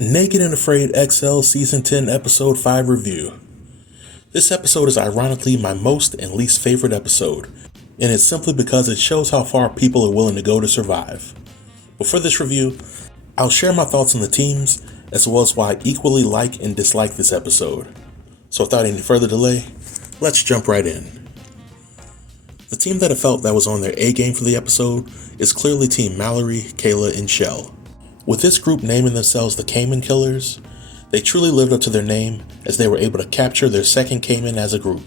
Naked and Afraid XL Season 10 Episode 5 Review. This episode is ironically my most and least favorite episode, and it's simply because it shows how far people are willing to go to survive. But for this review, I'll share my thoughts on the teams, as well as why I equally like and dislike this episode. So without any further delay, let's jump right in. The team that I felt that was on their A game for the episode is clearly Team Mallory, Kayla, and Shell. With this group naming themselves the Cayman Killers, they truly lived up to their name as they were able to capture their second Cayman as a group.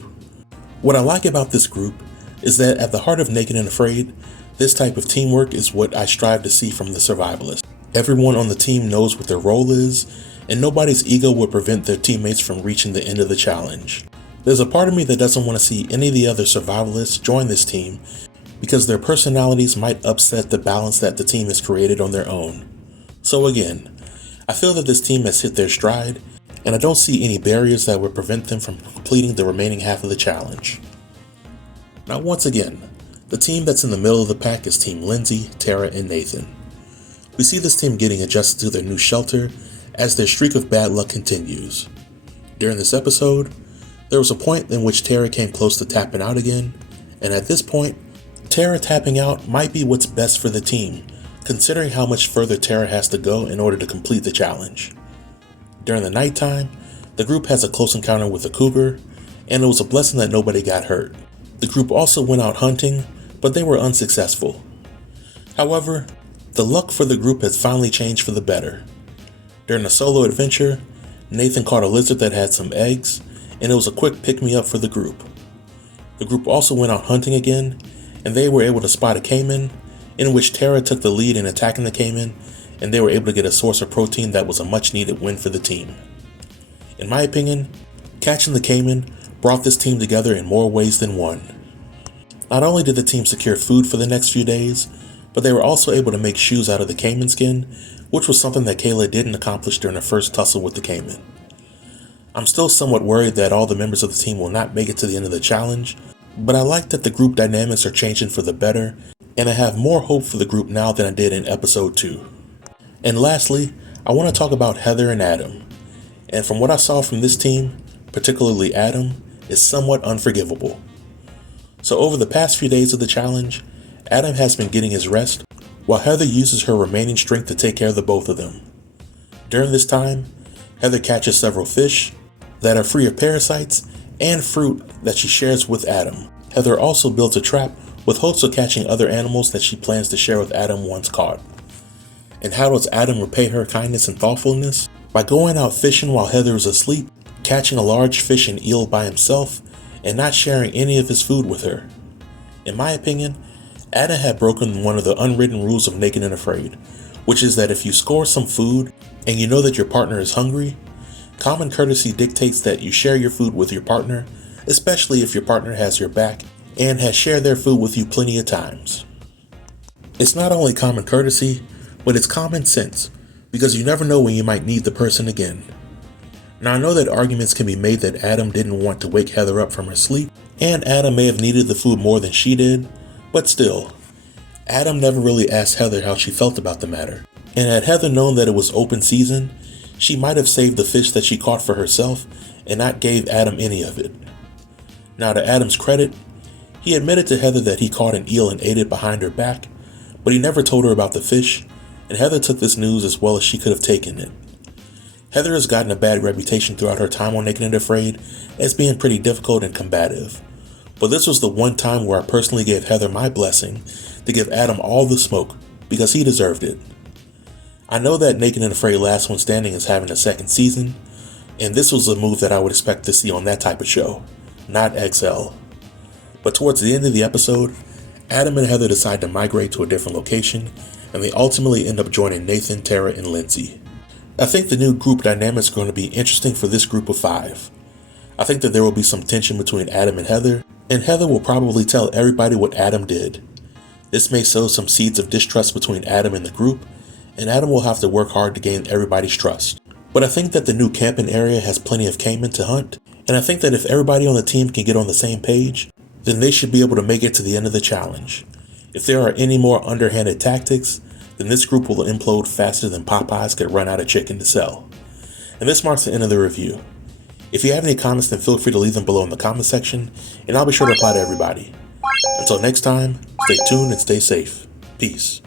What I like about this group is that at the heart of Naked and Afraid, this type of teamwork is what I strive to see from the survivalists. Everyone on the team knows what their role is, and nobody's ego will prevent their teammates from reaching the end of the challenge. There's a part of me that doesn't want to see any of the other survivalists join this team because their personalities might upset the balance that the team has created on their own. So again, I feel that this team has hit their stride, and I don't see any barriers that would prevent them from completing the remaining half of the challenge. Now once again, the team that's in the middle of the pack is Team Lindsay, Tara, and Nathan. We see this team getting adjusted to their new shelter as their streak of bad luck continues. During this episode, there was a point in which Tara came close to tapping out again, and at this point, Tara tapping out might be what's best for the team, considering how much further Tara has to go in order to complete the challenge. During the nighttime, the group has a close encounter with a cougar, and it was a blessing that nobody got hurt. The group also went out hunting, but they were unsuccessful. However, the luck for the group has finally changed for the better. During a solo adventure, Nathan caught a lizard that had some eggs, and it was a quick pick-me-up for the group. The group also went out hunting again, and they were able to spot a caiman, in which Tara took the lead in attacking the caiman, and they were able to get a source of protein that was a much-needed win for the team. In my opinion, catching the caiman brought this team together in more ways than one. Not only did the team secure food for the next few days, but they were also able to make shoes out of the caiman skin, which was something that Kayla didn't accomplish during her first tussle with the caiman. I'm still somewhat worried that all the members of the team will not make it to the end of the challenge, but I like that the group dynamics are changing for the better, and I have more hope for the group now than I did in episode 2. And lastly, I want to talk about Heather and Adam. And from what I saw from this team, particularly Adam, is somewhat unforgivable. So over the past few days of the challenge, Adam has been getting his rest, while Heather uses her remaining strength to take care of the both of them. During this time, Heather catches several fish that are free of parasites and fruit that she shares with Adam. Heather also builds a trap with hopes of catching other animals that she plans to share with Adam once caught. And how does Adam repay her kindness and thoughtfulness? By going out fishing while Heather is asleep, catching a large fish and eel by himself, and not sharing any of his food with her. In my opinion, Adam had broken one of the unwritten rules of Naked and Afraid, which is that if you score some food and you know that your partner is hungry, common courtesy dictates that you share your food with your partner, especially if your partner has your back and has shared their food with you plenty of times. It's not only common courtesy, but it's common sense, because you never know when you might need the person again. Now I know that arguments can be made that Adam didn't want to wake Heather up from her sleep, and Adam may have needed the food more than she did, but still, Adam never really asked Heather how she felt about the matter. And had Heather known that it was open season, she might have saved the fish that she caught for herself and not gave Adam any of it. Now to Adam's credit, he admitted to Heather that he caught an eel and ate it behind her back, but he never told her about the fish, and Heather took this news as well as she could have taken it. Heather has gotten a bad reputation throughout her time on Naked and Afraid as being pretty difficult and combative, but this was the one time where I personally gave Heather my blessing to give Adam all the smoke because he deserved it. I know that Naked and Afraid Last One Standing is having a second season, and this was a move that I would expect to see on that type of show, not XL. But towards the end of the episode, Adam and Heather decide to migrate to a different location, and they ultimately end up joining Nathan, Tara, and Lindsay. I think the new group dynamics are going to be interesting for this group of 5. I think that there will be some tension between Adam and Heather will probably tell everybody what Adam did. This may sow some seeds of distrust between Adam and the group, and Adam will have to work hard to gain everybody's trust. But I think that the new camping area has plenty of caiman to hunt, and I think that if everybody on the team can get on the same page, then they should be able to make it to the end of the challenge. If there are any more underhanded tactics, then this group will implode faster than Popeyes could run out of chicken to sell. And this marks the end of the review. If you have any comments, then feel free to leave them below in the comment section, and I'll be sure to reply to everybody. Until next time, stay tuned and stay safe. Peace.